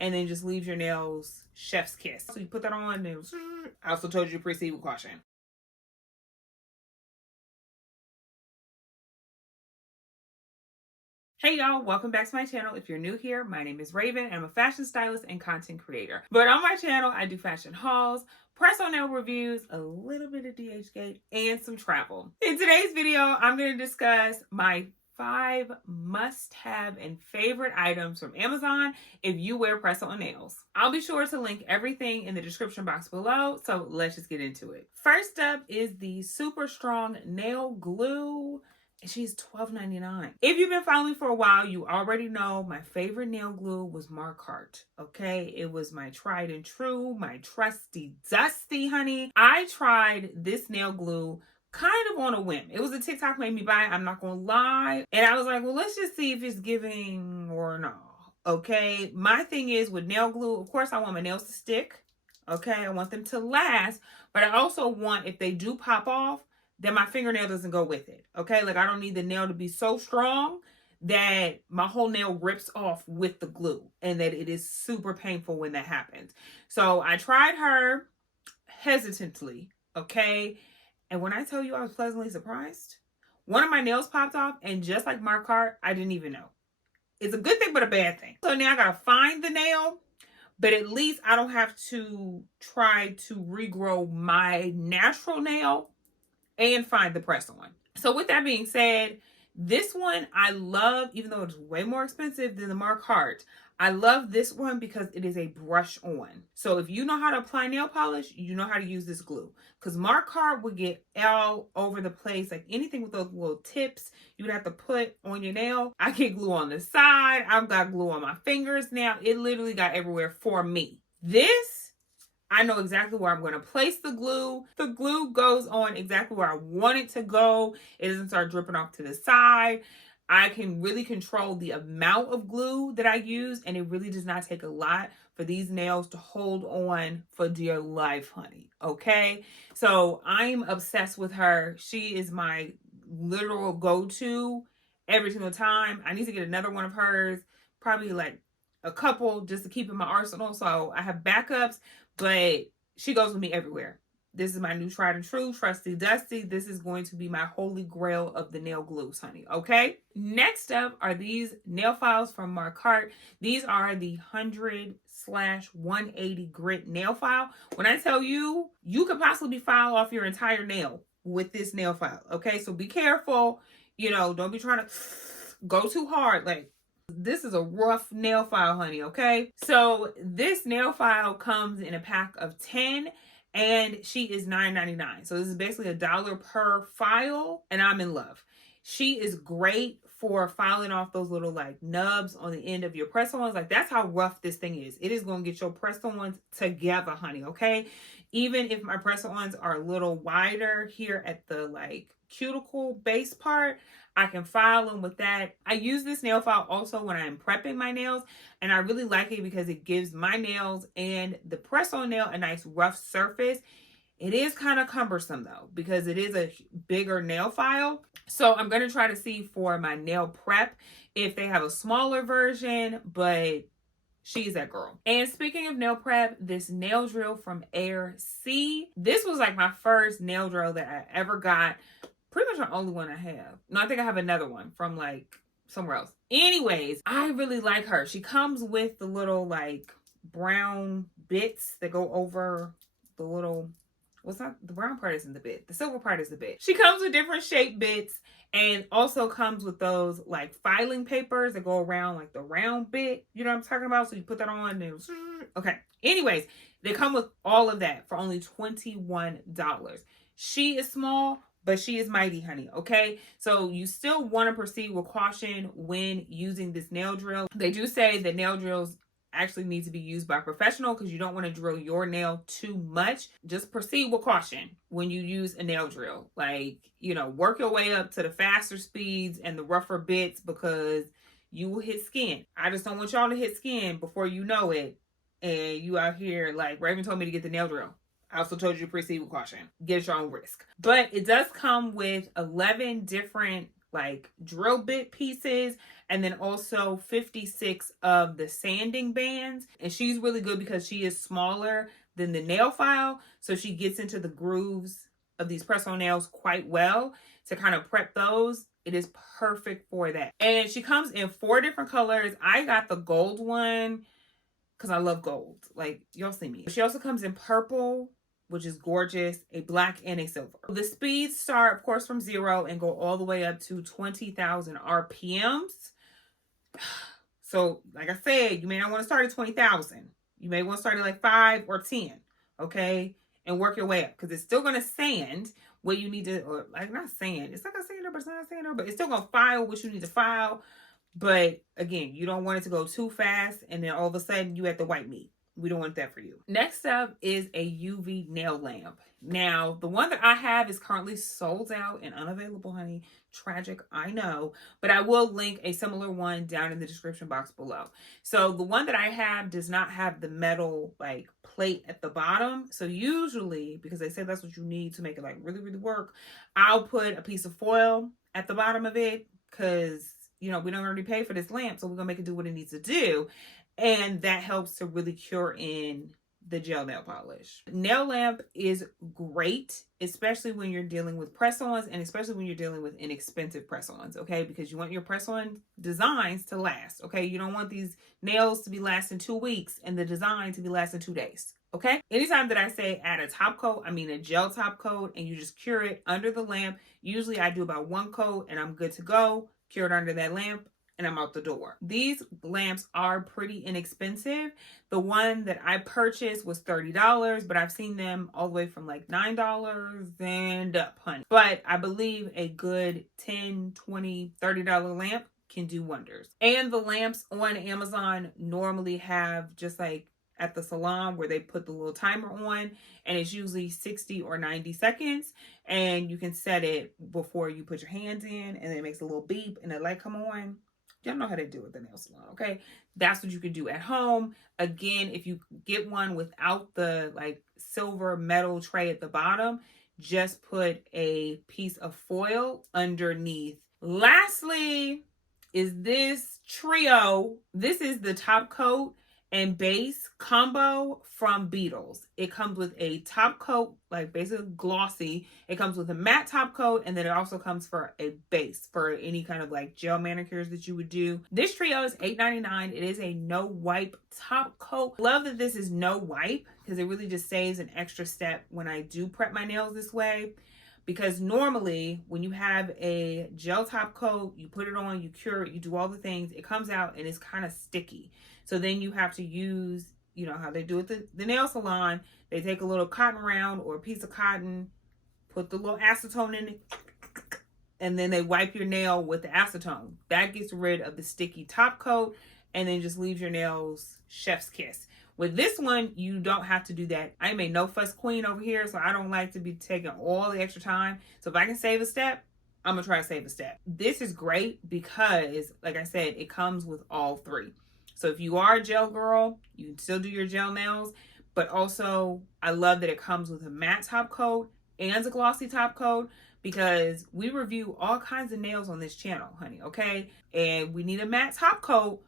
and then just leaves your nails chef's kiss. So you put that on, and I also told you to proceed with caution. Hey y'all, welcome back to my channel. If you're new here, my name is Raven and I'm a fashion stylist and content creator. But on my channel, I do fashion hauls, press-on nail reviews, a little bit of DHgate, and some travel. In today's video, I'm going to discuss my 5 must-have and favorite items from Amazon if you wear press-on nails. I'll be sure to link everything in the description box below, so let's just get into it. First up is the Super Strong Nail Glue. She's $12.99. If you've been following me for a while, you already know my favorite nail glue was Markart. Okay, it was my tried and true, my trusty dusty, honey. I tried this nail glue kind of on a whim. It was a TikTok made me buy it, I'm not gonna lie. And I was like, well, let's just see if it's giving or not. Okay, my thing is with nail glue, of course I want my nails to stick. Okay, I want them to last, but I also want, if they do pop off, then my fingernail doesn't go with it. Okay, like I don't need the nail to be so strong that my whole nail rips off with the glue and that it is super painful when that happens. So I tried her hesitantly, okay? And when I tell you I was pleasantly surprised, one of my nails popped off, and just like Markart, I didn't even know. It's a good thing, but a bad thing. So now I gotta find the nail, but at least I don't have to try to regrow my natural nail and find the press on. So with that being said, this one I love, even though it's way more expensive than the Markart. I love this one because it is a brush on. So if you know how to apply nail polish, you know how to use this glue. Because Markart would get all over the place. Like anything with those little tips you would have to put on your nail. I get glue on the side. I've got glue on my fingers now. It literally got everywhere for me. This, I know exactly where I'm going to place the glue. The glue goes on exactly where I want it to go. It doesn't start dripping off to the side. I can really control the amount of glue that I use, and it really does not take a lot for these nails to hold on for dear life, honey. Okay? So I'm obsessed with her. She is my literal go-to every single time. I need to get another one of hers, probably like a couple just to keep in my arsenal. So I have backups, but she goes with me everywhere. This is my new tried and true, trusty dusty. This is going to be my holy grail of the nail glues, honey. Okay? Next up are these nail files from Markart. These are the 100/180 grit nail file. When I tell you, you could possibly file off your entire nail with this nail file. Okay? So be careful. You know, don't be trying to go too hard. Like, this is a rough nail file, honey, okay? So this nail file comes in a pack of 10 and she is $9.99. So this is basically $1 per file, and I'm in love. She is great for filing off those little like nubs on the end of your press-ons. Like that's how rough this thing is. It is going to get your press-ons together, honey, okay? Even if my press-ons are a little wider here at the like cuticle base part, I can file them with that. I use this nail file also when I'm prepping my nails, and I really like it because it gives my nails and the press-on nail a nice rough surface. It is kind of cumbersome though, because it is a bigger nail file. So I'm going to try to see for my nail prep if they have a smaller version, but she's that girl. And speaking of nail prep, this nail drill from Air C. This was like my first nail drill that I ever got. Pretty much the only one I have. No, I think I have another one from like somewhere else. Anyways, I really like her. She comes with the little like brown bits that go over the little, what's not, the brown part isn't the bit. The silver part is the bit. She comes with different shaped bits and also comes with those like filing papers that go around like the round bit. You know what I'm talking about? So you put that on and okay. Anyways, they come with all of that for only $21. She is small, but she is mighty, honey, okay? So you still want to proceed with caution when using this nail drill. They do say that nail drills actually need to be used by a professional because you don't want to drill your nail too much. Just proceed with caution when you use a nail drill. Like, you know, work your way up to the faster speeds and the rougher bits because you will hit skin. I just don't want y'all to hit skin before you know it. And you out here, like Raven told me to get the nail drill. I also told you to proceed with caution. Get at your own risk. But it does come with 11 different like drill bit pieces and then also 56 of the sanding bands. And she's really good because she is smaller than the nail file, so she gets into the grooves of these press-on nails quite well to kind of prep those. It is perfect for that. And she comes in 4 different colors. I got the gold one because I love gold. Like, y'all see me. She also comes in purple, which is gorgeous, a black, and a silver. The speeds start, of course, from 0 and go all the way up to 20,000 RPMs. So, like I said, you may not want to start at 20,000. You may want to start at like 5 or 10, okay? And work your way up, because it's still going to sand what you need to, or like not sand. It's like a sander, but it's not a sander, but it's still going to file what you need to file. But again, you don't want it to go too fast and then all of a sudden you at the white meat. We don't want that for you. Next up is a UV nail lamp. Now, the one that I have is currently sold out and unavailable, honey. Tragic, I know. But I will link a similar one down in the description box below. So the one that I have does not have the metal like plate at the bottom. So usually, because they say that's what you need to make it like really, really work, I'll put a piece of foil at the bottom of it because, you know, we don't already pay for this lamp, so we're gonna make it do what it needs to do. And that helps to really cure in the gel nail polish. Nail lamp is great, especially when you're dealing with press-ons and especially when you're dealing with inexpensive press-ons, okay? Because you want your press-on designs to last, okay? You don't want these nails to be lasting 2 weeks and the design to be lasting 2 days. Okay. Anytime that I say add a top coat, I mean a gel top coat, and you just cure it under the lamp. Usually I do about 1 coat and I'm good to go. Cure it under that lamp and I'm out the door. These lamps are pretty inexpensive. The one that I purchased was $30, but I've seen them all the way from like $9 and up, honey. But I believe a good $10, $20, $30 lamp can do wonders. And the lamps on Amazon normally have just like at the salon where they put the little timer on, and it's usually 60 or 90 seconds, and you can set it before you put your hands in, and then it makes a little beep and the light come on. Y'all know how to do it at the nail salon, okay? That's what you can do at home. Again, if you get one without the like silver metal tray at the bottom, just put a piece of foil underneath. Lastly is this trio. This is the top coat and base combo from Beetles. It comes with a top coat, like basically glossy. It comes with a matte top coat, and then it also comes for a base for any kind of like gel manicures that you would do. This trio is $8.99. It is a no wipe top coat. Love that this is no wipe because it really just saves an extra step when I do prep my nails this way. Because normally when you have a gel top coat, you put it on, you cure it, you do all the things, it comes out and it's kind of sticky. So then you have to use, you know, how they do it at the nail salon. They take a little cotton round or a piece of cotton, put the little acetone in it, and then they wipe your nail with the acetone. That gets rid of the sticky top coat and then just leaves your nails chef's kiss. With this one, you don't have to do that. I'm a no fuss queen over here, so I don't like to be taking all the extra time. So if I can save a step, I'm gonna try to save a step. This is great because, like I said, it comes with all 3. So if you are a gel girl, you can still do your gel nails, but also I love that it comes with a matte top coat and a glossy top coat because we review all kinds of nails on this channel, honey, okay? And we need a matte top coat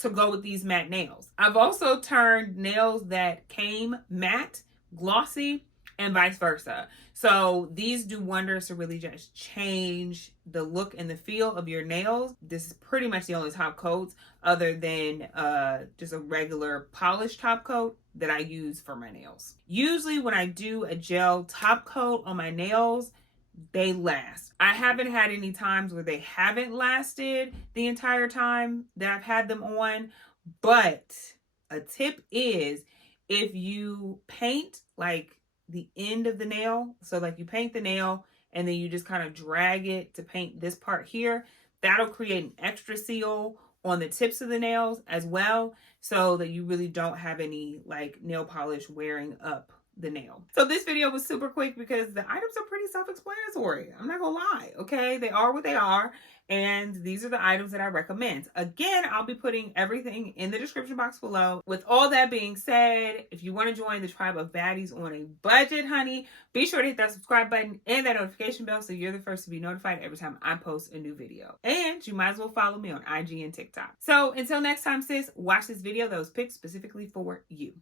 to go with these matte nails. I've also turned nails that came matte, glossy, and vice versa. So these do wonders to really just change the look and the feel of your nails. This is pretty much the only top coats other than just a regular polished top coat that I use for my nails. Usually when I do a gel top coat on my nails, they last. I haven't had any times where they haven't lasted the entire time that I've had them on, but a tip is if you paint like the end of the nail, so like you paint the nail and then you just kind of drag it to paint this part here, that'll create an extra seal on the tips of the nails as well, so that you really don't have any like nail polish wearing up the nail. So this video was super quick because the items are pretty self-explanatory. I'm not gonna lie, okay? They are what they are, and these are the items that I recommend. Again, I'll be putting everything in the description box below. With all that being said, if you want to join the tribe of baddies on a budget, honey, be sure to hit that subscribe button and that notification bell so you're the first to be notified every time I post a new video. And you might as well follow me on IG and TikTok. So until next time, sis, watch this video that was picked specifically for you.